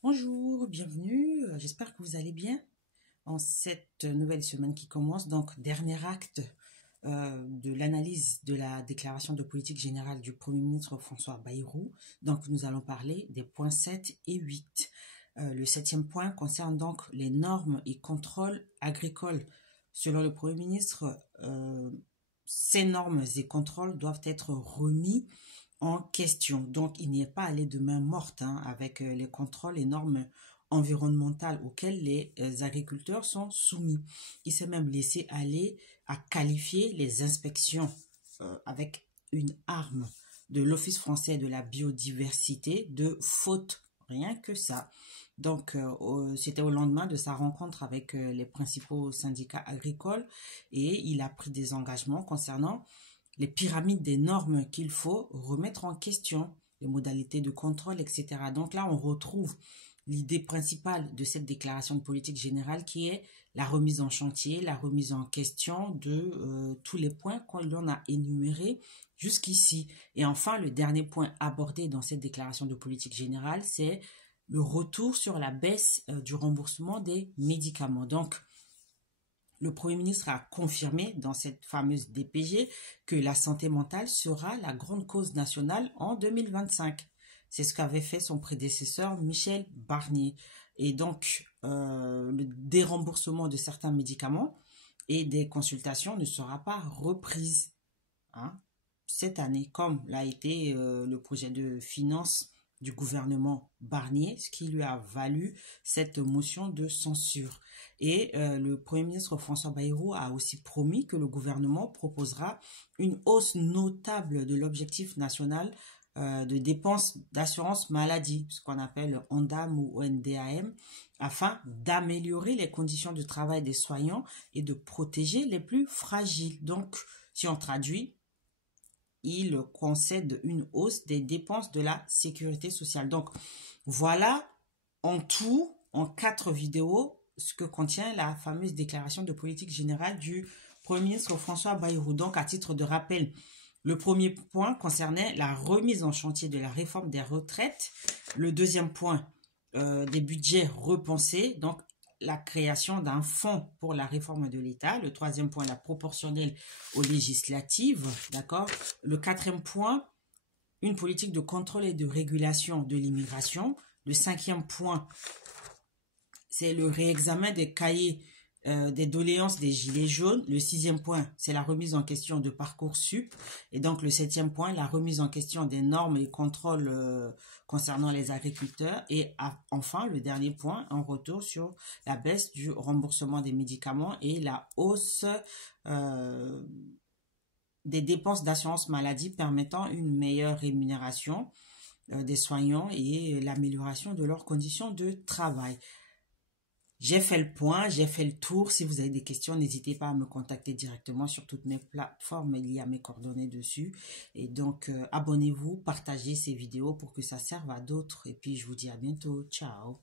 Bonjour, bienvenue, j'espère que vous allez bien en cette nouvelle semaine qui commence. Donc, dernier acte de l'analyse de la déclaration de politique générale du Premier ministre François Bayrou. Donc, nous allons parler des points 7 et 8. Le septième point concerne donc les normes et contrôles agricoles. Selon le Premier ministre, ces normes et contrôles doivent être remis en question. Donc, il n'y est pas allé de main morte avec les contrôles et normes environnementales auxquelles les agriculteurs sont soumis. Il s'est même laissé aller à qualifier les inspections avec une arme de l'Office français de la biodiversité de faute. Rien que ça. Donc, c'était au lendemain de sa rencontre avec les principaux syndicats agricoles et il a pris des engagements concernant les pyramides des normes qu'il faut remettre en question, les modalités de contrôle, etc. Donc là, on retrouve l'idée principale de cette déclaration de politique générale qui est la remise en chantier, la remise en question de tous les points qu'on l'on a énumérés jusqu'ici. Et enfin, le dernier point abordé dans cette déclaration de politique générale, c'est le retour sur la baisse du remboursement des médicaments. Donc, le Premier ministre a confirmé dans cette fameuse DPG que la santé mentale sera la grande cause nationale en 2025. C'est ce qu'avait fait son prédécesseur Michel Barnier. Et donc, le déremboursement de certains médicaments et des consultations ne sera pas reprise cette année, comme l'a été le projet de finances du gouvernement Barnier, ce qui lui a valu cette motion de censure. Et le Premier ministre François Bayrou a aussi promis que le gouvernement proposera une hausse notable de l'objectif national de dépenses d'assurance maladie, ce qu'on appelle ONDAM ou ONDAM, afin d'améliorer les conditions de travail des soignants et de protéger les plus fragiles. Donc, si on traduit, il concède une hausse des dépenses de la sécurité sociale. Donc, voilà en tout, en 4 vidéos, ce que contient la fameuse déclaration de politique générale du Premier ministre François Bayrou. Donc, à titre de rappel, le premier point concernait la remise en chantier de la réforme des retraites. Le deuxième point, des budgets repensés. Donc, la création d'un fonds pour la réforme de l'État. Le troisième point, la proportionnelle aux législatives. D'accord. Le quatrième point, une politique de contrôle et de régulation de l'immigration. Le cinquième point, c'est le réexamen des cahiers des doléances des gilets jaunes. Le sixième point, c'est la remise en question de Parcoursup. Et donc le septième point, la remise en question des normes et contrôles concernant les agriculteurs. Et enfin, le dernier point, un retour sur la baisse du remboursement des médicaments et la hausse des dépenses d'assurance maladie permettant une meilleure rémunération des soignants et l'amélioration de leurs conditions de travail. J'ai fait le point, j'ai fait le tour. Si vous avez des questions, n'hésitez pas à me contacter directement sur toutes mes plateformes. Il y a mes coordonnées dessus. Et donc, abonnez-vous, partagez ces vidéos pour que ça serve à d'autres. Et puis, je vous dis à bientôt. Ciao.